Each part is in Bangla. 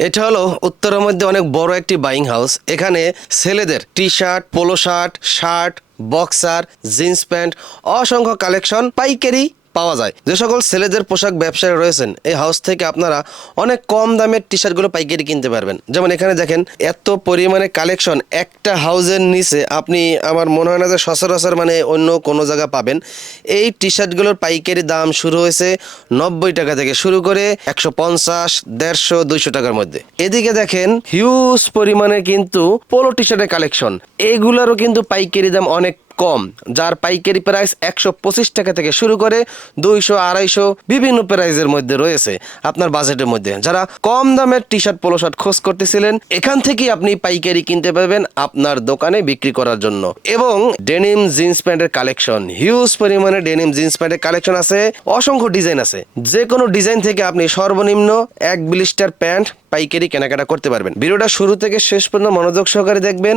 এটা হলো উত্তরের মধ্যে অনেক বড় একটি বাইং হাউস এখানে ছেলেদের T shirt polo shirt shirt boxer jeans pant অসংখ্য কালেকশন পাইকারি পাওয়া যায়। যে সকল ছেলেদের পোশাক ব্যবসায়ী রয়েছেন, এই হাউস থেকে আপনারা অনেক কম দামের টি শার্টগুলো পাইকারি কিনতে পারবেন। যেমন এখানে দেখেন, এত পরিমাণে কালেকশন একটা হাউসের নিচে আপনি, আমার মনে হয় না যে সচরাচর মানে অন্য কোনো জায়গা পাবেন। এই টি শার্টগুলোর পাইকারি দাম শুরু হয়েছে নব্বই টাকা থেকে শুরু করে একশো পঞ্চাশ, দেড়শো, দুইশো টাকার মধ্যে। এদিকে দেখেন হিউজ পরিমাণে কিন্তু পোলো টি শার্টের কালেকশন এইগুলোরও কিন্তু পাইকারি দাম অনেক কম, যার পাইকারি প্রাইস একশো পঁচিশ টাকা থেকে শুরু করে দুইশো, আড়াইশো বিভিন্ন প্রাইজের মধ্যে রয়েছে আপনার বাজেটের মধ্যে। যারা কম দামের টি শার্ট পোলো শার্ট খোঁজ করতেছিলেন, এখান থেকেই আপনি পাইকারি কিনতে পারবেন আপনার দোকানে বিক্রি করার জন্য। এবং ডেনিম জিন্স প্যান্টের কালেকশন, হিউজ পরিমাণে ডেনিম জিন্স প্যান্টের কালেকশন আছে, অসংখ্য ডিজাইন আছে। যে কোনো ডিজাইন থেকে আপনি সর্বনিম্ন এক ব্লিস্টার প্যান্ট পাইকারি কেনাকাটা করতে পারবেন। ভিডিওটা শুরু থেকে শেষ পর্যন্ত মনোযোগ সহকারে দেখবেন।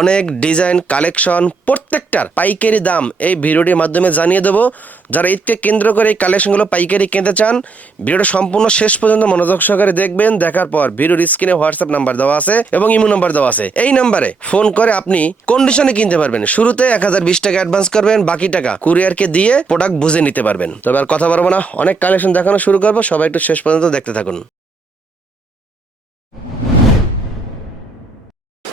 অনেক ডিজাইন, কালেকশন প্রত্যেকটার পাইকারি দাম। এই ভিডিওটির মাধ্যমে জানিয়ে দেবো, যারা ঈদকে কেন্দ্র করে এই কালেকশনগুলো পাইকারি কিনতে চান, ভিডিওটা সম্পূর্ণ শেষ পর্যন্ত মনোযোগ সহকারে দেখবেন। দেখার পর ভিডিওর স্ক্রিনে হোয়াটসঅ্যাপ নাম্বার দেওয়া আছে এবং ইমো নাম্বার দেওয়া আছে। এই নাম্বারে ফোন করে আপনি কন্ডিশনে কিনতে পারবেন। শুরুতে এক হাজার বিশ টাকা অ্যাডভান্স করবেন, বাকি টাকা কুরিয়ারকে দিয়ে প্রোডাক্ট বুঝে নিতে পারবেন। তবে আর কথা বলব না, অনেক কালেকশন দেখানো শুরু করব। সবাই একটু শেষ পর্যন্ত দেখতে থাকুন।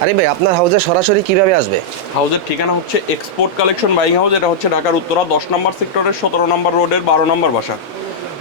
আরে ভাই, আপনার হাউজে সরাসরি কীভাবে আসবে? হাউজের ঠিকানা হচ্ছে এক্সপোর্ট কালেকশন বাইং হাউস এটা হচ্ছে ঢাকার উত্তরা, দশ নম্বর সেক্টরের সতেরো নম্বর রোডের বারো নম্বর বাসা।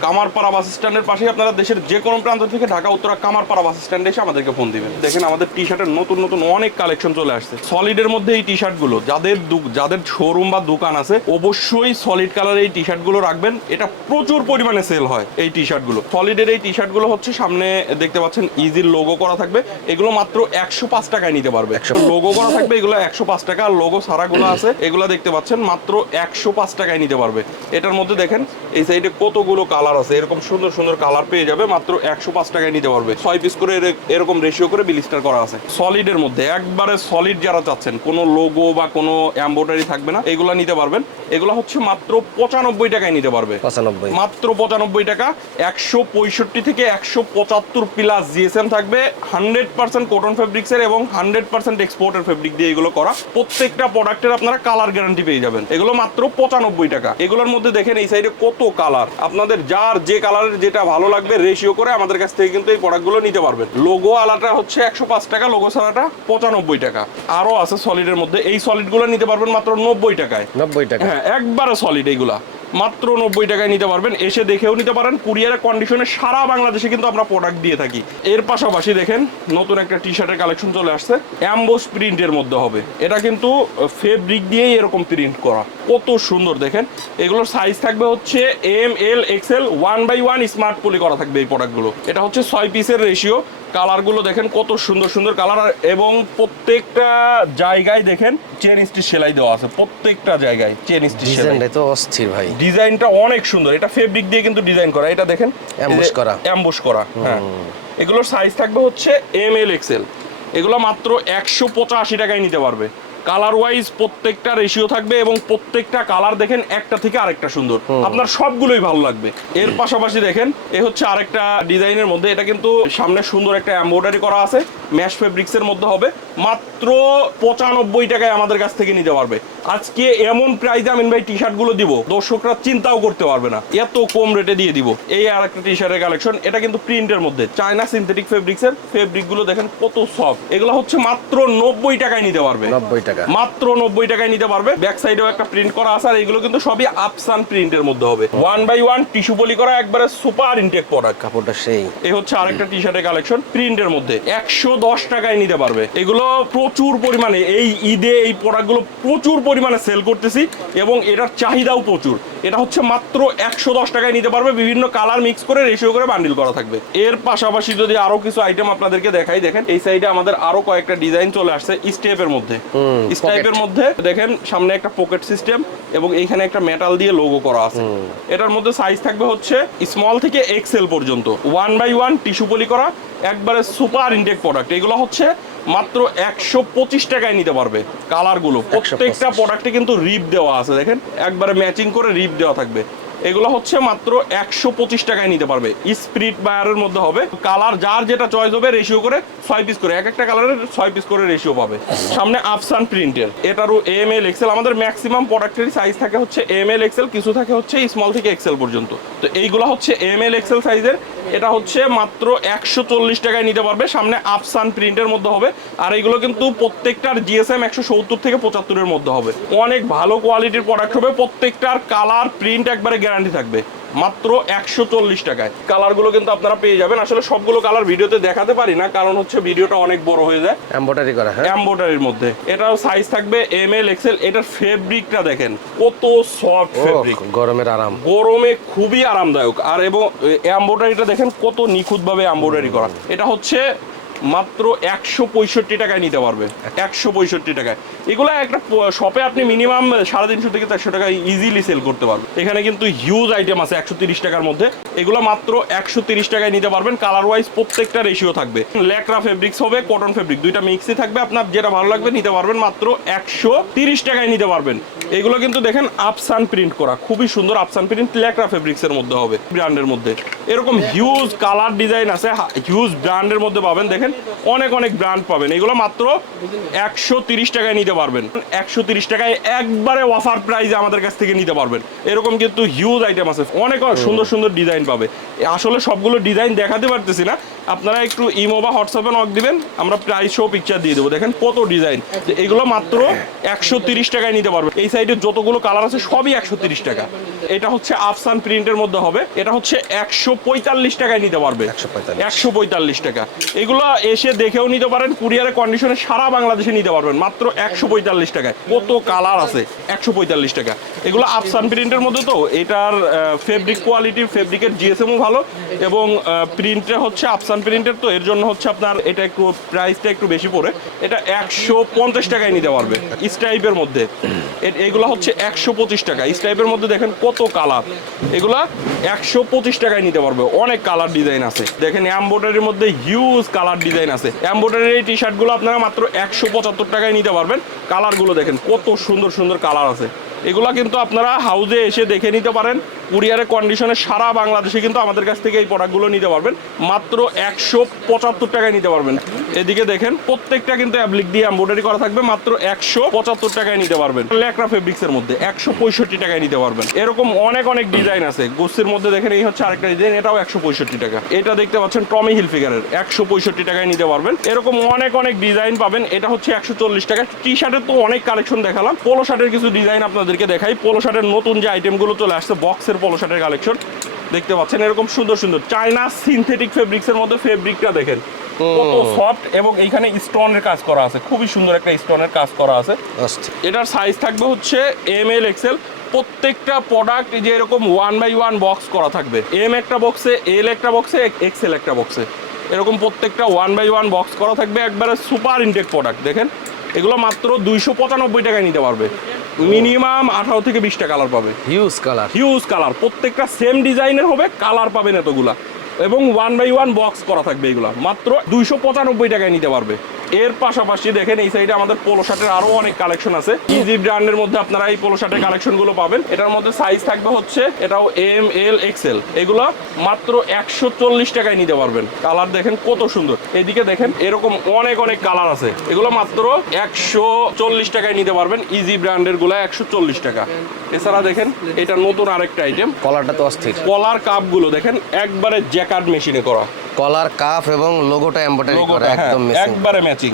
কামারপাড়া বাস স্ট্যান্ডের পাশেই আপনারা দেশের যে কোনো প্রান্ত থেকে ঢাকা উত্তরা কামারপাড়া বাস স্ট্যান্ডে এসে আমাদেরকে ফোন দিবেন। দেখেন আমাদের টি শার্টের নতুন নতুন অনেক কালেকশন চলে আসছে। সলিডের মধ্যে এই টি শার্টগুলো যাদের যাদের শোরুম বা দোকান আছে অবশ্যই সলিড কালার এই টি শার্টগুলো রাখবেন। এটা প্রচুর পরিমাণে সেল হয় এই টি শার্টগুলো সলিডের এই টি শার্টগুলো হচ্ছে সামনে দেখতে পাচ্ছেন ইজির লোগো করা থাকবে। এগুলো মাত্র একশো পাঁচ টাকায় নিতে পারবে। একশো লোগো করা থাকবে এগুলো একশো পাঁচ টাকা। আর লোগো সারাগুলো আছে এগুলো দেখতে পাচ্ছেন মাত্র একশো পাঁচ টাকায় নিতে পারবে। এটার মধ্যে দেখেন এই সাইডে কতগুলো কালার আছে এরকম সুন্দর সুন্দর কালার পেয়ে যাবে মাত্র একশো পাঁচ টাকায় নিতে পারবে। ছয় পিস করে এরকম রেশিও করে বিলিস্টার করা আছে। সলিডের মধ্যে একবারে সলিড যারা চাচ্ছেন কোনো লোগো বা কোনো এম্বোটারি থাকবে না এগুলো নিতে পারবেন। এগুলো হচ্ছে মাত্র পঁচানব্বই টাকায় নিতে পারবে। পঁচানব্বই। মাত্র পঁচানব্বই টাকা একশো পঁয়ষট্টি থেকে একশো পঁচাত্তর প্লাস জিএসএম থাকবে হান্ড্রেড পার্সেন্ট কটন ফেব্রিক্সের এবং হান্ড্রেড পার্সেন্ট এক্সপোর্টের ফেব্রিক দিয়ে এগুলো করা। প্রত্যেকটা প্রোডাক্টের আপনারা কালার গ্যারান্টি পেয়ে যাবেন। এগুলো মাত্র পঁচানব্বই টাকা। এগুলোর মধ্যে দেখেন এই সাইডে কত কালার আপনাদের যার যে কালারের যেটা ভালো লাগবে রেশিও করে আমাদের কাছ থেকে কিন্তু এই প্রোডাক্টগুলো নিতে পারবেন। লোগো আলাটা হচ্ছে একশো পাঁচ টাকা লোগো সালাটা পঁচানব্বই টাকা। আরও আছে সলিডের মধ্যে। এই সলিডগুলো নিতে পারবেন মাত্র নব্বই টাকায়। নব্বই টাকা। হ্যাঁ একবারে সলিড এইগুলা। মাত্র নব্বই টাকায় নিতে পারবেন। এসে দেখেও নিতে পারেন। কুরিয়ারের কন্ডিশনে সারা বাংলাদেশে কিন্তু আমরা প্রোডাক্ট দিয়ে থাকি। এর পাশাপাশি দেখেন, নতুন একটা টি শার্টের কালেকশন চলে আসছে। অ্যাম্বোস প্রিন্টের মধ্যে হবে। এটা কিন্তু ফেব্রিক দিয়েই এরকম প্রিন্ট করা। কত সুন্দর, দেখেন। এগুলোর সাইজ থাকবে হচ্ছে M L XL one by one smart poly করা থাকবে এই প্রোডাক্টগুলো এটা হচ্ছে ছয় পিসের রেশিও কালারগুলো দেখেন কত সুন্দর সুন্দর কালার। এবং প্রত্যেকটা জায়গায় দেখেন চেন স্টিচ সেলাই দেওয়া আছে। প্রত্যেকটা জায়গায় চেন স্টিচ সেলাই। তো অস্থির ভাই। ডিজাইনটা অনেক সুন্দর। এটা ফেব্রিক দিয়ে কিন্তু ডিজাইন করা। এটা দেখেন Ambush করা। অ্যাম্বুশ করা হ্যাঁ। এগুলোর সাইজ থাকবে হচ্ছে এম এল এক্সেল এগুলো মাত্র একশো পঁচাশি টাকায় নিতে পারবে। কালার ওয়াইজ প্রত্যেকটা রেশিও থাকবে এবং প্রত্যেকটা কালার দেখেন একটা থেকে আরেকটা সুন্দর। আপনার সবগুলোই ভালো লাগবে। এর পাশাপাশি দেখেন এ হচ্ছে আরেকটা ডিজাইনের মধ্যে এটা কিন্তু সামনে সুন্দর একটা এম্ব্রয়ডারি করা আছে ম্যাশ ফেব্রিক্সের মধ্যে হবে মাত্র পঁচানব্বই টাকায় আমাদের কাছ থেকে নিতে পারবে। আজকে এমন প্রাইসে আমিন ভাই টি শার্টগুলো দিব দর্শকরা চিন্তাও করতে পারবে না। এত কম রেটে দিয়ে দিব। এই আর একটা টি শার্টের কালেকশন এটা কিন্তু প্রিন্টের মধ্যে। চায়না সিনথেটিক ফেব্রিক্সের ফেব্রিকগুলো দেখেন কত সফট এগুলো হচ্ছে মাত্র নব্বই টাকায় নিতে পারবে। নব্বই টাকা। মাত্র নব্বই টাকায় নিতে পারবে। ব্যাক সাইডেও একটা প্রিন্ট করা আছে আর এগুলো কিন্তু সবই আপসান প্রিন্টের মধ্যে হবে। One by one tissue poly করা একবারে সুপার ইনটেক প্রোডাক্ট কাপড়টা সেই। এই হচ্ছে আরেকটা টি শার্টের কালেকশন প্রিন্টের মধ্যে। একশো দশ টাকায় নিতে পারবে। এগুলো প্রচুর পরিমাণে এই ঈদে এই প্রোডাক্টগুলো প্রচুর পরিমাণে সেল করতেছি এবং এটার চাহিদাও প্রচুর। এটা হচ্ছে মাত্র একশো দশ টাকায় নিতে পারবে বিভিন্ন কালার মিক্স করে রেশিও করে বান্ডিল করা থাকবে। এর পাশাপাশি যদি আরও কিছু আইটেম আপনাদেরকে দেখাই দেখেন এই সাইডে আমাদের আরও কয়েকটা ডিজাইন চলে আসছে স্টেপের মধ্যে। স্টাইপের মধ্যে দেখেন সামনে একটা পকেট সিস্টেম এবং এইখানে একটা মেটাল দিয়ে লোগো করা আছে। এটার মধ্যে সাইজ থাকবে হচ্ছে স্মল থেকে এক্সেল পর্যন্ত। One by one tissue poly করা একবারে সুপার ইনটেক প্রোডাক্ট এগুলো হচ্ছে মাত্র একশো পঁচিশ টাকায় নিতে পারবে কালারগুলো প্রত্যেকটা প্রোডাক্টে কিন্তু রিপ দেওয়া আছে দেখেন? একবারে ম্যাচিং করে রিপ দেওয়া থাকবে। এগুলো হচ্ছে মাত্র একশো পঁচিশ টাকায় নিতে পারবে। স্প্রিট বায়ারের মধ্যে হবে। কালার যার যেটা চয়েস হবে রেশিও করে ছয় পিস করে। এক একটা কালারের ছয় পিস করে রেশিও পাবে। সামনে আফসান প্রিন্টের এটারও এম এল এক্সেল আমাদের ম্যাক্সিমাম প্রোডাক্টের সাইজ থাকে হচ্ছে এম এল এক্সেল কিছু থাকে হচ্ছে স্মল থেকে এক্সেল পর্যন্ত। তো এইগুলো হচ্ছে এম এল এক্সেল সাইজের এটা হচ্ছে মাত্র একশো চল্লিশ টাকায় নিতে পারবে। সামনে আফসান প্রিন্টের মধ্যে হবে। আর এইগুলো কিন্তু প্রত্যেকটার জিএসএম একশো সত্তর থেকে পঁচাত্তরের মধ্যে হবে। অনেক ভালো কোয়ালিটির প্রোডাক্ট হবে। প্রত্যেকটার কালার প্রিন্ট একবারে গ্যারান্টি থাকবে। মাত্র একশো চল্লিশ টাকায়। কালারগুলো কিন্তু আপনারা পেয়ে যাবেন। আসলে সবগুলো কালার ভিডিওতে দেখাতে পারি না কারণ হচ্ছে ভিডিওটা অনেক বড় হয়ে যায়। এম্বয়ডারি করা হ্যাঁ? এম্বোটারির মধ্যে। এটাও সাইজ থাকবে এম এল এক্সেল এটার ফেব্রিকটা দেখেন কত সফট ফেব্রিক গরমের আরাম। গরমে খুবই আরামদায়ক। আর এবং এম্বোটারিটা দেখেন কত নিখুঁতভাবে এম্বোটারি করা। এটা হচ্ছে মাত্র একশো পঁয়ষট্টি টাকায় নিতে পারবে। একশো পঁয়ষট্টি টাকায়। এগুলো একটা শপে আপনি মিনিমাম সাড়ে তিনশো থেকে চারশো টাকা ইজিলি সেল করতে পারবেন। এখানে কিন্তু হিউজ আইটেম আছে একশো তিরিশ টাকার মধ্যে। এগুলো মাত্র একশো তিরিশ টাকায় নিতে পারবেন। কালার ওয়াইজ প্রত্যেকটা রেশিও থাকবে। ল্যাকরা ফেব্রিক্স হবে কটন ফেব্রিক দুইটা মিক্সই থাকবে। আপনার যেটা ভালো লাগবে নিতে পারবেন। মাত্র একশো তিরিশ টাকায় নিতে পারবেন। এগুলো কিন্তু দেখেন আপসান প্রিন্ট করা। খুবই সুন্দর আপসান প্রিন্ট ল্যাকরা ফেব্রিক্সের মধ্যে হবে ব্র্যান্ডের মধ্যে। এরকম হিউজ কালার ডিজাইন আছে হিউজ ব্র্যান্ডের মধ্যে পাবেন। দেখেন অনেক অনেক ব্র্যান্ড পাবেন। এগুলো মাত্র একশো তিরিশ টাকায় নিতে পারবেন। একশো তিরিশ টাকায় একবারে অফার প্রাইসে আমাদের কাছ থেকে নিতে পারবেন। এরকম কিন্তু হিউজ আইটেম আছে। অনেক সুন্দর সুন্দর ডিজাইন পাবে। আসলে সবগুলো ডিজাইন দেখাতে পারতেছি না। আপনারা একটু ইমো বা হোয়াটসঅ্যাপে নক দিবেন। আমরা প্রাইস সহ পিকচার দিয়ে দেবো। দেখেন কত ডিজাইন এগুলো মাত্র একশো তিরিশ টাকায় নিতে পারবে এই সাইডে যতগুলো কালার আছে সবই একশো তিরিশ টাকা। এটা হচ্ছে আফসান প্রিন্টের মধ্যে হবে। এটা হচ্ছে একশো পঁয়তাল্লিশ টাকায় নিতে পারবে। 145 একশো পঁয়তাল্লিশ টাকা। এগুলো এসে দেখেও নিতে পারেন কুরিয়ারের কন্ডিশনে সারা বাংলাদেশে নিতে পারবেন, মাত্র একশো পঁয়তাল্লিশ টাকায়। কত কালার আছে? একশো পঁয়তাল্লিশ টাকা। এগুলো আফসান প্রিন্টের মধ্যে তো, এটার ফেব্রিক কোয়ালিটি ফেব্রিকের জিএসএমও ভালো এবং প্রিন্টে হচ্ছে আফসান প্রিন্টের তো, এর জন্য হচ্ছে আপনার এটা একটু প্রাইসটা একটু বেশি পড়ে। এটা একশো পঞ্চাশ টাকায় নিতে পারবে স্টাইপের মধ্যে। এগুলো হচ্ছে একশো পঁচিশ টাকা। স্টাইপের মধ্যে দেখেন কত কালার এগুলা একশো পঁচিশ টাকায় নিতে পারবে। অনেক কালার ডিজাইন আছে। দেখেন এম্বোটারির মধ্যে হিউজ কালার ডিজাইন আছে। এম্বোটারির এই টি শার্টগুলো আপনারা মাত্র একশো পঁচাত্তর টাকায় নিতে পারবেন। কালারগুলো দেখেন, কত সুন্দর সুন্দর কালার আছে। এগুলা কিন্তু আপনারা হাউজে এসে দেখে নিতে পারেন। কুরিয়ারের কন্ডিশনে সারা বাংলাদেশে কিন্তু আমাদের কাছ থেকে এই প্রোডাক্টগুলো নিতে পারবেন। মাত্র একশো পঁচাত্তর টাকায় নিতে পারবেন। এদিকে দেখেন, প্রত্যেকটা কিন্তু অ্যাপ্লিক দিয়ে এম্বোটারি করা থাকবে, মাত্র একশো পঁচাত্তর টাকায় নিতে পারবেন। ল্যাকরা ফেব্রিক্সের মধ্যে একশো পঁয়ষট্টি টাকায় নিতে পারবেন। এরকম অনেক অনেক ডিজাইন আছে। গোস্তির মধ্যে দেখেন, এই হচ্ছে আরেকটা ডিজাইন এটাও একশো পঁয়ষট্টি টাকা। এটা দেখতে পাচ্ছেন টমি হিল ফিগারের একশো পঁয়ষট্টি টাকায় নিতে পারবেন। এরকম অনেক অনেক ডিজাইন পাবেন। এটা হচ্ছে একশো চল্লিশ টাকা। টি শার্টের তো অনেক কালেকশন দেখালাম। পোলো শার্টের কিছু ডিজাইন আপনাদেরকে দেখাই। পোলো শার্টের নতুন যে আইটেমগুলো চলে আসছে বক্সের পোলো শার্টের কালেকশন দেখতে পাচ্ছেন এরকম সুন্দর সুন্দর চায়না সিনথেটিক ফেব্রিক্সের মধ্যে ফেব্রিকটা দেখেন। কত সফট এবং এইখানে স্টোনের কাজ করা আছে। খুবই সুন্দর একটা স্টোনের কাজ করা আছে। এটার সাইজ থাকবে হচ্ছে এম এল এক্সেল প্রত্যেকটা প্রোডাক্ট যে এরকম ওয়ান বাই ওয়ান বক্স করা থাকবে। এম একটা বক্সে এল একটা বক্সে এক্সেল একটা বক্সে এরকম প্রত্যেকটা ওয়ান বাই ওয়ান বক্স করা থাকবে। একবারে সুপার ইনটেক প্রোডাক্ট দেখেন। এগুলো মাত্র দুইশো পঁচানব্বই টাকায় নিতে পারবে। মিনিমাম আঠারো থেকে বিশটা কালার পাবে। হিউজ কালার হিউজ কালার প্রত্যেকটা সেম ডিজাইনের হবে কালার পাবেন এতগুলা। এবং ওয়ান বাই ওয়ান বক্স করা থাকবে এগুলা। মাত্র দুইশো পঁচানব্বই টাকায় নিতে পারবে। এর পাশাপাশি দেখেন এই সাইডে আমাদের পোলো শার্টের আরও অনেক কালেকশন আছে। ইজি ব্র্যান্ডের মধ্যে আপনারা এই পোলো শার্টের কালেকশনগুলো পাবেন। এটার মধ্যে সাইজ থাকবে হচ্ছে এটাও এম এল এক্সেল এগুলো মাত্র একশো চল্লিশ টাকায় নিতে পারবেন। কালার দেখেন কত সুন্দর। এদিকে দেখেন এরকম অনেক অনেক কালার আছে। এগুলো মাত্র একশো চল্লিশ টাকায় নিতে পারবেন। ইজি ব্র্যান্ডেরগুলো একশো চল্লিশ টাকা। এছাড়া দেখেন এটা নতুন আরেকটা আইটেম কলারটা তো অস্থির। কলার কাপগুলো দেখেন একবারে জ্যাকার্ড মেশিনে করা। কলার কাফ এবং লোগোটা এমব্রয়ডারি করা হ্যাঁ, একদম মিসিং একবারে ম্যাচিং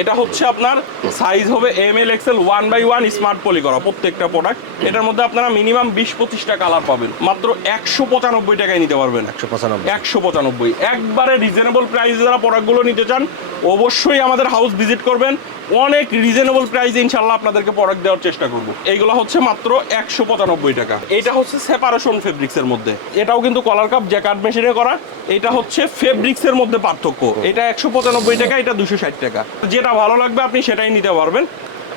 এটা হচ্ছে আপনার সাইজ হবে M L XL 1 by 1 smart poly করা প্রত্যেকটা প্রোডাক্ট এটার মধ্যে আপনারা মিনিমাম বিশ পঁচিশটা কালার পাবেন। মাত্র একশো পঁচানব্বই টাকায় নিতে পারবেন। একশো পঁচানব্বই। একশো পঁচানব্বই। একবারে রিজনেবল প্রাইসে যারা প্রোডাক্টগুলো নিতে চান অবশ্যই আমাদের হাউস ভিজিট করবেন। অনেক রিজনেবল প্রাইস ইনশাল্লাহ আপনাদেরকে প্রোডাক্ট দেওয়ার চেষ্টা করব। এইগুলো হচ্ছে মাত্র একশো পঁচানব্বই টাকা। এটা হচ্ছে সেপারেশন ফেব্রিক্সের মধ্যে। এটাও কিন্তু কলার কাপ জ্যাকার্ড মেশিনে করা। এটা হচ্ছে ফেব্রিক্সের মধ্যে পার্থক্য। এটা একশো পঁচানব্বই টাকা, এটা দুশো ষাট টাকা। যেটা ভালো লাগবে আপনি সেটাই নিতে পারবেন।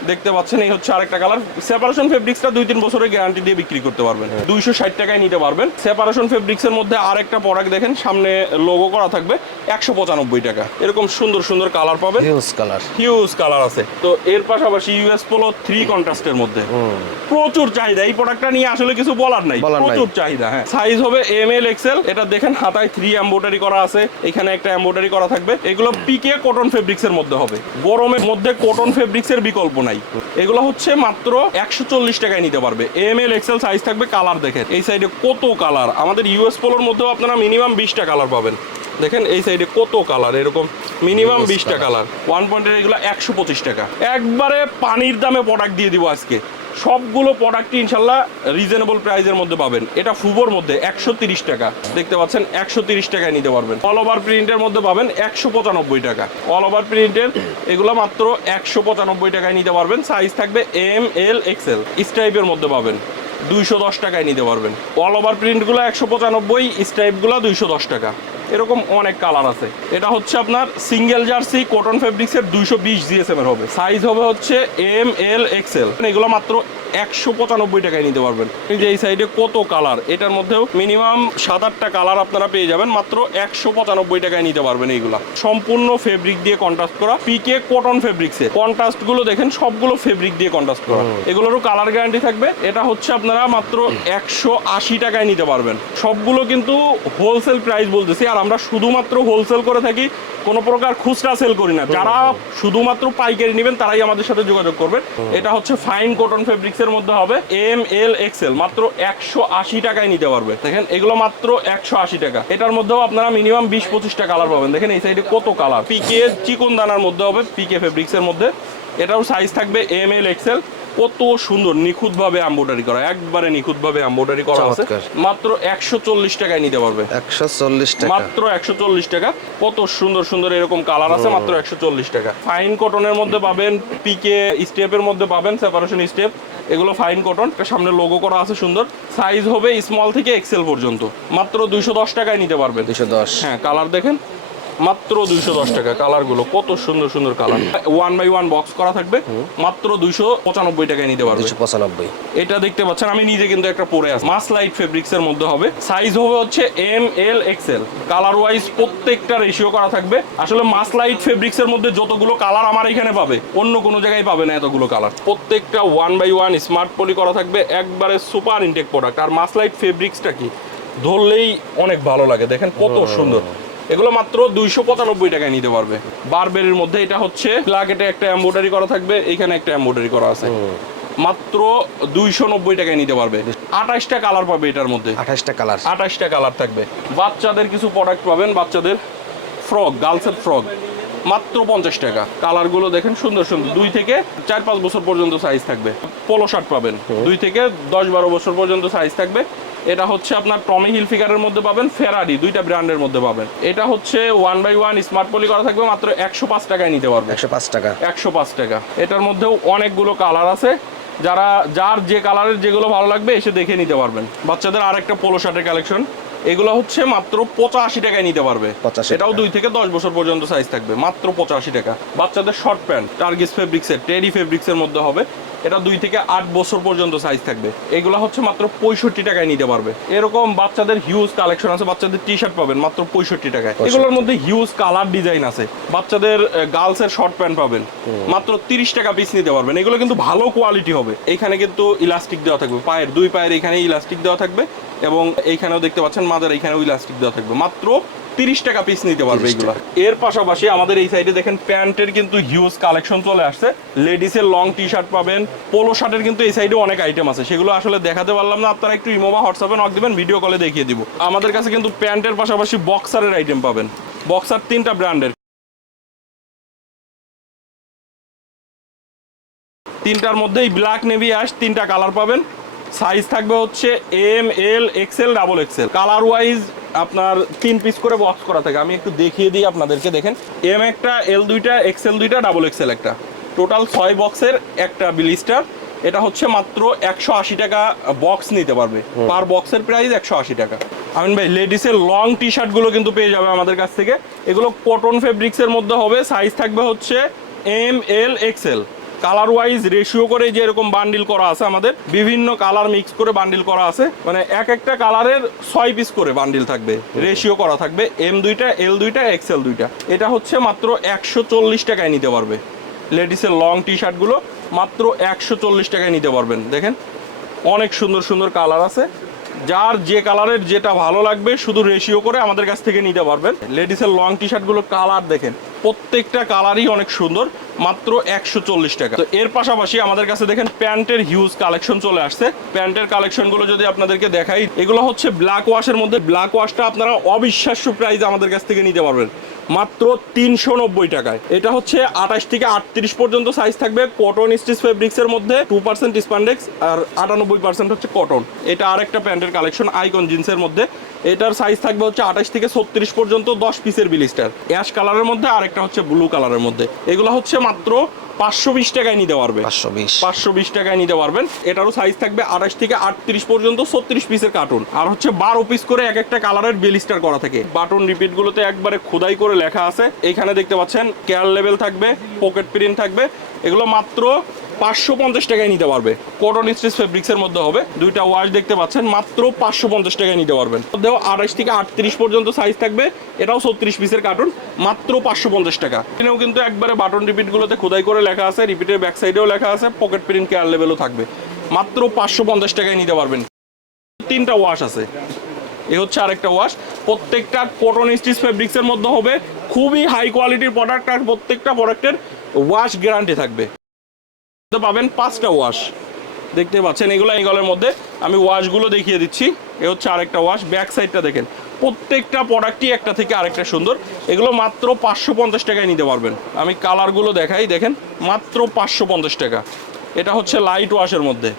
দেখতে পাচ্ছেন এই হচ্ছে আরেকটা কালার সেপারেশন ফেব্রিক্সটা দুই তিন বছরের গ্যারান্টি দিয়ে বিক্রি করতে পারবেন। দুইশো ষাট টাকায় নিতে পারবেন। সেপারেশন ফেব্রিক্সের মধ্যে আরেকটা প্রোডাক্ট দেখেন সামনে লোগো করা থাকবে একশো পঁচানব্বই টাকা। এরকম সুন্দর সুন্দর কালার পাবেন। হিউজ কালার হিউজ কালার আছে। তো এর পাশাপাশি ইউএস পোলো থ্রি কন্ট্রাস্টের মধ্যে। প্রচুর চাহিদা। এই প্রোডাক্টটা নিয়ে আসলে কিছু বলার নাই। প্রচুর চাহিদা হ্যাঁ। সাইজ হবে এম এল এক্সেল এটা দেখেন হাতায় থ্রি এম্বোটারি করা আছে। এখানে একটা এম্বোটারি করা থাকবে। এগুলো পিকে কটন ফেব্রিক্স এর মধ্যে হবে। গরমের মধ্যে কটন ফেব্রিক্স এর বিকল্প নাই। এগুলো হচ্ছে মাত্র একশো চল্লিশ টাকায় নিতে পারবে। এম এল এক্সেল সাইজ থাকবে কালার দেখেন। এই সাইডে কত কালার আমাদের ইউএস পোলোর মধ্যেও আপনারা মিনিমাম বিশটা কালার পাবেন। দেখেন এই সাইডে কত কালার এরকম মিনিমাম বিশটা কালার ওয়ান পয়েন্টের এগুলো একশো পঁচিশ টাকা। একবারে পানির দামে প্রোডাক্ট দিয়ে দিব আজকে। সবগুলো প্রোডাক্টই ইনশাল্লাহ রিজনেবল প্রাইসের মধ্যে পাবেন। এটা ফুবোর মধ্যে একশো টাকা। দেখতে পাচ্ছেন, একশো টাকায় নিতে পারবেন। অল ওভার প্রিন্টের মধ্যে পাবেন একশো পঁচানব্বই টাকা। অল ওভার প্রিন্টের এগুলো মাত্র একশো পঁচানব্বই টাকায় নিতে পারবেন। সাইজ থাকবে এম এল এক্সেল স্টাইপের মধ্যে পাবেন। দুইশো দশ টাকায় নিতে পারবেন। অল ওভার প্রিন্টগুলো একশো পঁচানব্বই স্টাইপগুলো দুইশো দশ টাকা। এরকম অনেক কালার আছে। এটা হচ্ছে আপনার সিঙ্গেল জার্সি কটন ফেব্রিক্সের দুইশো বিশ জিএসএম এর হবে। সাইজ হবে হচ্ছে এম এল এক্সেল এগুলো মাত্র একশো পঁচানব্বই টাকায় নিতে পারবেন। এই যে এই সাইডে কত কালার? এটার মধ্যেও মিনিমাম সাত আটটা কালার আপনারা পেয়ে যাবেন। মাত্র একশো পঁচানব্বই টাকায় নিতে পারবেন এইগুলা। সম্পূর্ণ ফেব্রিক দিয়ে কন্ট্রাস্ট করা। পিকে কটন ফেব্রিক্সের কন্ট্রাস্টগুলো দেখেন সবগুলো ফেব্রিক দিয়ে কন্ট্রাস্ট করা। এগুলোরও কালার গ্যারান্টি থাকবে। এটা হচ্ছে আপনারা মাত্র একশো আশি টাকায় নিতে পারবেন। সবগুলো কিন্তু হোলসেল প্রাইস বলতেছি। আর আমরা শুধুমাত্র হোলসেল করে থাকি, কোনো প্রকার খুচরা সেল করি না। যারা শুধুমাত্র পাইকারি নেবেন, তারাই আমাদের সাথে যোগাযোগ করবেন। এটা হচ্ছে ফাইন কটন ফেব্রিক্স এর মধ্যে হবে এম এল এক্সেল মাত্র একশো আশি টাকায় নিতে পারবে। দেখেন, এগুলো মাত্র একশো আশি টাকা। এটার মধ্যেও আপনারা মিনিমাম বিশ পঁচিশটা কালার পাবেন। দেখেন, এই সাইডে কত কালার পিকে চিকন দানার মধ্যে হবে পিকে ফেব্রিক্স এর মধ্যে। এটাও সাইজ থাকবে এম এল এক্সেল কত সুন্দর নিখুঁতভাবে এম্বোডারি করা একবারে নিখুঁতভাবে এম্বোডারি করা আছে। মাত্র একশো চল্লিশ টাকায় নিতে পারবে। একশো চল্লিশ টাকা। মাত্র একশো চল্লিশ টাকা। কত সুন্দর সুন্দর এরকম কালার আছে মাত্র একশো চল্লিশ টাকা। ফাইন কটনের মধ্যে পাবেন পিকে স্টেপের মধ্যে পাবেন সেপারেশন স্টেপ এগুলো ফাইন কটন সামনে লোগো করা আছে সুন্দর। সাইজ হবে স্মল থেকে এক্সেল পর্যন্ত। মাত্র দুইশো দশ টাকায় নিতে পারবেন দুশো দশ। হ্যাঁ কালার দেখেন। মাত্র দুইশো দশ টাকা কালারগুলো কত সুন্দর সুন্দর colour. One by one box করা থাকবে মাত্র দুইশো পঁচানব্বই টাকায় নিতে পারবে। দুশো পঁচানব্বই। এটা দেখতে পাচ্ছেন আমি নিজে কিন্তু একটা পরে আছি। মাস লাইট ফেব্রিক্স এর মধ্যে হবে। সাইজ হবে হচ্ছে M L XL colour wise প্রত্যেকটা রেশিও করা থাকবে। আসলে মাস লাইট ফেব্রিক্স এর মধ্যে যতগুলো কালার আমার এখানে পাবে অন্য কোনো জায়গায় পাবে না এতগুলো কালার প্রত্যেকটা one by one smart poly করা থাকবে একবারে সুপার ইনটেক প্রোডাক্ট আর মাস লাইট ফেব্রিক্সটা কি? ধরলেই অনেক ভালো লাগে। দেখেন কত সুন্দর। এগুলো মাত্র দুইশো পঁচানব্বই টাকায় নিতে পারবে। বারবেরির মধ্যে এটা হচ্ছে প্লাকেটে একটা এম্বোডারি করা থাকবে এখানে একটা এম্বোডারি করা আছে। মাত্র দুইশো নব্বই টাকায় নিতে পারবে। আঠাশটা কালার পাবে এটার মধ্যে। আঠাশটা কালার। আঠাশটা কালার থাকবে। বাচ্চাদের কিছু প্রোডাক্ট পাবেন বাচ্চাদের ফ্রক গার্লসের ফ্রক মাত্র পঞ্চাশ টাকা। কালারগুলো দেখেন সুন্দর সুন্দর। দুই থেকে চার পাঁচ বছর পর্যন্ত সাইজ থাকবে। পোলো শার্ট পাবেন। দুই থেকে দশ বারো বছর পর্যন্ত সাইজ থাকবে। এটা হচ্ছে আপনার টমি হিল ফিগারের মধ্যে পাবেন ফেরারি দুইটা ব্র্যান্ডের মধ্যে পাবেন। এটা হচ্ছে one by one smart poly করা থাকবে মাত্র একশো পাঁচ টাকায় নিতে পারবে। একশো পাঁচ টাকা। একশো পাঁচ টাকা। এটার মধ্যেও অনেকগুলো কালার আছে। যারা যার যে কালারের যেগুলো ভালো লাগবে এসে দেখে নিতে পারবেন। বাচ্চাদের আরেকটা পোলো শার্টের কালেকশন এগুলো হচ্ছে মাত্র পঁচাশি টাকায় নিতে পারবে। 85 এটাও দুই থেকে দশ বছর পর্যন্ত সাইজ থাকবে মাত্র পঁচাশি টাকা। বাচ্চাদের শর্ট প্যান্ট টার্গিস ফেব্রিক্সের টেরি ফেব্রিক্সের মধ্যে হবে। এটা দুই থেকে আট বছর পর্যন্ত সাইজ থাকবে। এগুলো হচ্ছে মাত্র পঁয়ষট্টি টাকায় নিতে পারবে। এরকম বাচ্চাদের হিউজ কালেকশন আছে বাচ্চাদের টি শার্ট পাবেন মাত্র পঁয়ষট্টি টাকায়। এগুলোর মধ্যে হিউজ কালার ডিজাইন আছে। বাচ্চাদের গার্লসের শর্ট প্যান্ট পাবেন। মাত্র তিরিশ টাকা পিস নিতে পারবেন। এগুলো কিন্তু ভালো কোয়ালিটি হবে। এখানে কিন্তু ইলাস্টিক দেওয়া থাকবে। পায়ের দুই পায়ের এখানে ইলাস্টিক দেওয়া থাকবে এবং এইখানেও দেখতে পাচ্ছেন মাদার এইখানেও ইলাস্টিক দেওয়া থাকবে। মাত্র তিরিশ টাকা পিস নিতে পারবে এগুলো। এর পাশাপাশি আমাদের এই সাইডে দেখেন প্যান্টের কিন্তু হিউজ কালেকশন চলে আসছে। লেডিসের লং টি শার্ট পাবেন পোলো শার্টের কিন্তু এই সাইডে অনেক আইটেম আছে। সেগুলো আসলে দেখাতে পারলাম না আপনারা একটু ইমোবা হোয়াটসঅ্যাপে নক দিবেন ভিডিও কলে দেখিয়ে দিব। আমাদের কাছে কিন্তু প্যান্টের পাশাপাশি বক্সারের আইটেম পাবেন। বক্সার তিনটা ব্র্যান্ডের তিনটার মধ্যেই ব্ল্যাক নেভি অ্যাশ তিনটা কালার পাবেন। সাইজ থাকবে হচ্ছে M L XL double XL colour wise আপনার তিন পিস করে বক্স করা থাকে। আমি একটু দেখিয়ে দিই আপনাদেরকে দেখেন। এম একটা এল দুইটা এক্সেল দুইটা ডাবল এক্সেল একটা। টোটাল ছয় বক্সের একটা বিলিস্টার এটা হচ্ছে মাত্র একশো আশি টাকা বক্স নিতে পারবে। পার বক্সের প্রাইস একশো আশি টাকা। আমিন ভাই লেডিসের লং টি শার্টগুলো কিন্তু পেয়ে যাবে আমাদের কাছ থেকে। এগুলো কটন ফেব্রিক্সের মধ্যে হবে। সাইজ থাকবে হচ্ছে M L XL colour wise ratio করে যে এরকম বান্ডিল করা আছে আমাদের, বিভিন্ন কালার মিক্স করে বান্ডিল করা আছে। মানে এক একটা কালারের ছয় পিস করে বান্ডিল থাকবে রেশিও করা থাকবে এম দুইটা এল দুইটা এক্সেল দুইটা। এটা হচ্ছে মাত্র একশো চল্লিশ টাকায় নিতে পারবে। লেডিসের লং টি শার্টগুলো মাত্র একশো চল্লিশ টাকায় নিতে পারবেন, দেখেন। অনেক সুন্দর সুন্দর কালার আছে। যার যে কালারের যেটা ভালো লাগবে, শুধু রেশিও করে আমাদের কাছ থেকে নিতে পারবেন। লেডিসের লং টি শার্টগুলো কালার দেখেন, প্রত্যেকটা কালারই অনেক সুন্দর, মাত্র একশো চল্লিশ টাকা। তো এর পাশাপাশি আমাদের কাছে দেখেন প্যান্টের হিউজ কালেকশন চলে আসছে। প্যান্টের কালেকশনগুলো যদি আপনাদেরকে দেখাই, এগুলো হচ্ছে ব্ল্যাক ওয়াশের মধ্যে। ব্ল্যাক ওয়াশটা আপনারা অবিশ্বাস্য প্রাইস আমাদের কাছ থেকে নিতে পারবেন। মাত্র তিনশো নব্বই টাকায়। এটা হচ্ছে আঠাশ থেকে আটত্রিশ পর্যন্ত সাইজ থাকবে কটন স্টিচ ফেব্রিক্সের মধ্যে টু পার্সেন্ট স্পান্ডেক্স আর আটানব্বই পার্সেন্ট হচ্ছে কটন এটা আরেকটা প্যান্টের কালেকশন আইকন জিন্সের মধ্যে। এটার সাইজ থাকবে হচ্ছে আঠাশ থেকে ছত্রিশ পর্যন্ত দশ পিসের বিলিস্টার অ্যাশ কালারের মধ্যে আরেকটা হচ্ছে ব্লু কালারের মধ্যে। এগুলো হচ্ছে মাত্র পাঁচশো বিশ টাকায় নিতে পারবে। পাঁচশো বিশ। পাঁচশো বিশ টাকায় নিতে পারবেন। এটারও সাইজ থাকবে আঠাশ থেকে আটত্রিশ পর্যন্ত ছত্রিশ পিসের কার্টুন আর হচ্ছে বারো পিস করে এক একটা কালারের বেলিস্টার করা থাকে। বাটন রিপিট গুলোতে একবারে খোদাই করে লেখা আছে। এখানে দেখতে পাচ্ছেন কেয়ার লেভেল থাকবে পকেট প্রিন্ট থাকবে। এগুলো মাত্র পাঁচশো পঞ্চাশ টাকায় নিতে পারবে। কটন স্টিচ ফেব্রিক্সের মধ্যে হবে। দুইটা ওয়াশ দেখতে পাচ্ছেন, মাত্র পাঁচশো পঞ্চাশ টাকায় নিতে পারবেন। মধ্যেও আঠাশ থেকে আটত্রিশ পর্যন্ত সাইজ থাকবে, এটাও ছত্রিশ পিসের কার্টুন মাত্র পাঁচশো পঞ্চাশ টাকা। এখানেও কিন্তু একবারে বাটন রিপিটগুলোতে খোদাই করে লেখা আছে রিপিটের ব্যাক সাইডেও লেখা আছে পকেট প্রিন্ট কেয়ার লেভেলও থাকবে। মাত্র পাঁচশো পঞ্চাশ টাকায় নিতে পারবেন। তিনটা ওয়াশ আছে। এ হচ্ছে আরেকটা ওয়াশ প্রত্যেকটা কটন স্টিচ ফেব্রিক্সের মধ্যে হবে। খুবই হাই কোয়ালিটির প্রোডাক্ট আর প্রত্যেকটা প্রোডাক্টের ওয়াশ গ্যারান্টি থাকবে। তো পাবেন পাঁচটা ওয়াশ দেখতে পাচ্ছেন, এগুলো এগুলোর মধ্যে। আমি ওয়াশগুলো দেখিয়ে দিচ্ছি। এ হচ্ছে আরেকটা ওয়াশ ব্যাক সাইডটা দেখেন। প্রত্যেকটা প্রোডাক্টই একটা থেকে আরেকটা সুন্দর। এগুলো মাত্র পাঁচশো পঞ্চাশ টাকায় নিতে পারবেন। আমি কালারগুলো দেখাই, দেখেন, মাত্র পাঁচশো পঞ্চাশ টাকা। এটা হচ্ছে লাইট ওয়াশের মধ্যে।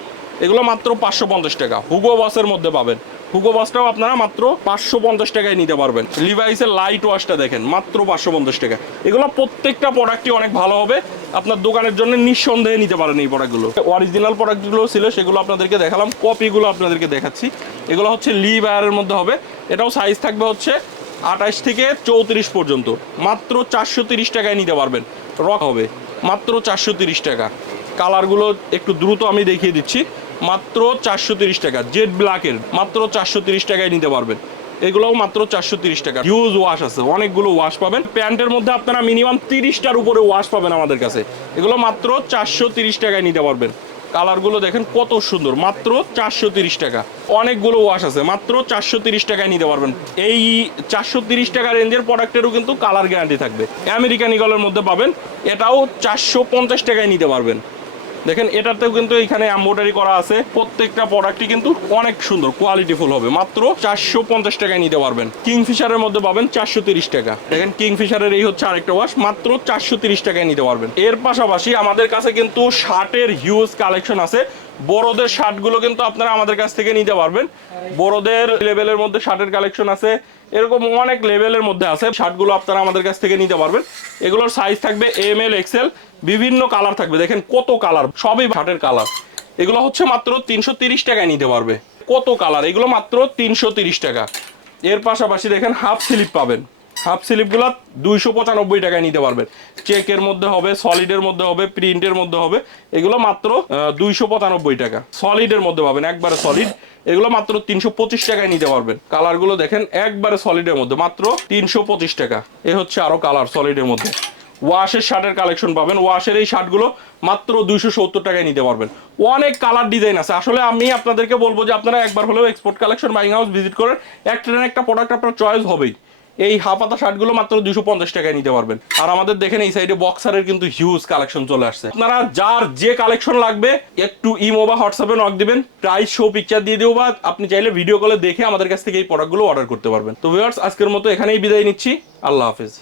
এগুলো মাত্র পাঁচশো পঞ্চাশ টাকা। হুগো ওয়াশের মধ্যে পাবেন। হুগো বাসটাও আপনারা মাত্র পাঁচশো পঞ্চাশ টাকায় নিতে পারবেন। লিভাইসের লাইট ওয়াশটা দেখেন, মাত্র পাঁচশো পঞ্চাশ টাকা। এগুলো প্রত্যেকটা প্রোডাক্টই অনেক ভালো হবে। আপনার দোকানের জন্য নিঃসন্দেহে নিতে পারেন এই প্রোডাক্টগুলো অরিজিনাল প্রোডাক্টগুলো ছিল, সেগুলো আপনাদেরকে দেখালাম কপিগুলো আপনাদেরকে দেখাচ্ছি। এগুলো হচ্ছে লি বায়ারের মধ্যে হবে। এটাও সাইজ থাকবে হচ্ছে আঠাশ থেকে চৌত্রিশ পর্যন্ত। মাত্র চারশো তিরিশ টাকায় নিতে পারবেন। রক হবে। মাত্র চারশো তিরিশ টাকা। কালারগুলো একটু দ্রুত আমি দেখিয়ে দিচ্ছি। মাত্র চারশো তিরিশ টাকা। জেড ব্ল্যাকের মাত্র চারশো তিরিশ টাকায় নিতে পারবেন। এগুলোও মাত্র চারশো তিরিশ টাকা। হিউজ ওয়াশ আছে। অনেকগুলো ওয়াশ পাবেন। প্যান্টের মধ্যে আপনারা মিনিমাম তিরিশটার উপরে ওয়াশ পাবেন আমাদের কাছে। এগুলো মাত্র চারশো তিরিশ টাকায় নিতে পারবেন। কালারগুলো দেখেন কত সুন্দর। মাত্র চারশো তিরিশ টাকা। অনেকগুলো ওয়াশ আছে। মাত্র চারশো তিরিশ টাকায় নিতে পারবেন। এই চারশো তিরিশ টাকা রেঞ্জের প্রোডাক্টেরও কিন্তু কালার গ্যারান্টি থাকবে। আমেরিকান ইগলের মধ্যে পাবেন। এটাও চারশো পঞ্চাশ টাকায় নিতে পারবেন। দেখেন, এটাতেও কিন্তু এখানে এম্বোডারি করা আছে। প্রত্যেকটা প্রোডাক্টই কিন্তু অনেক সুন্দর কোয়ালিটিফুল হবে। মাত্র চারশো পঞ্চাশ টাকায় নিতে পারবেন। কিংফিশারের মধ্যে পাবেন চারশো তিরিশ টাকা। দেখেন, কিংফিশারের এই হচ্ছে আরেকটা ওয়াশ মাত্র চারশো তিরিশ টাকায় নিতে পারবেন। এর পাশাপাশি আমাদের কাছে কিন্তু শার্টের হিউজ কালেকশন আছে। বড়দের শার্টগুলো কিন্তু আপনারা আমাদের কাছ থেকে নিতে পারবেন। বড়দের লেভেলের মধ্যে শার্টের কালেকশন আছে, এরকম অনেক লেভেলের মধ্যে আছে, শার্টগুলো আপনারা আমাদের কাছ থেকে নিতে পারবেন। এগুলোর সাইজ থাকবে এম এল এক্সেল বিভিন্ন কালার থাকবে, দেখেন কত কালার সবই শার্টের কালার এগুলো হচ্ছে মাত্র তিনশো তিরিশ টাকায় নিতে পারবে। কত কালার এগুলো মাত্র তিনশো তিরিশ টাকা। এর পাশাপাশি দেখেন হাফ স্লিপ পাবেন। হাফ স্লিপগুলো দুইশো পঁচানব্বই টাকায় নিতে পারবেন চেকের মধ্যে হবে সলিডের মধ্যে হবে প্রিন্টের মধ্যে হবে। এগুলো মাত্র দুইশো পঁচানব্বই টাকা। সলিডের মধ্যে পাবেন, একবারে সলিড এগুলো মাত্র তিনশো পঁচিশ টাকায় নিতে পারবেন। কালারগুলো দেখেন, একবারে সলিডের মধ্যে। মাত্র তিনশো পঁচিশ টাকা। এ হচ্ছে আরও কালার সলিডের মধ্যে। ওয়াশের শার্টের কালেকশন পাবেন। ওয়াশের এই শার্টগুলো মাত্র দুইশো সত্তর টাকায় নিতে পারবেন। অনেক কালার ডিজাইন আছে। আসলে আমি আপনাদেরকে বলব যে আপনারা একবার হলেও export collection buying house visit করেন। একটা একটা প্রোডাক্ট আপনার চয়েস হবেই। এই হাফাতা শার্টগুলো মাত্র দুশো পঞ্চাশ টাকায় নিতে পারবেন। আর আমাদের দেখেন এই সাইডে বক্সারের কিন্তু হিউজ কালেকশন চলে আসছে। আপনারা যার যে কালেকশন লাগবে, একটু ইমো বা হোয়াটসঅ্যাপে নক দিবেন প্রাইস শো পিকচার দিয়ে দেবো বা আপনি চাইলে ভিডিও কলে দেখে আমাদের কাছ থেকে এই প্রোডাক্টগুলো অর্ডার করতে পারবেন। তো ভিউয়ার্স আজকের মতো এখানেই বিদায় নিচ্ছি। আল্লাহ হাফেজ।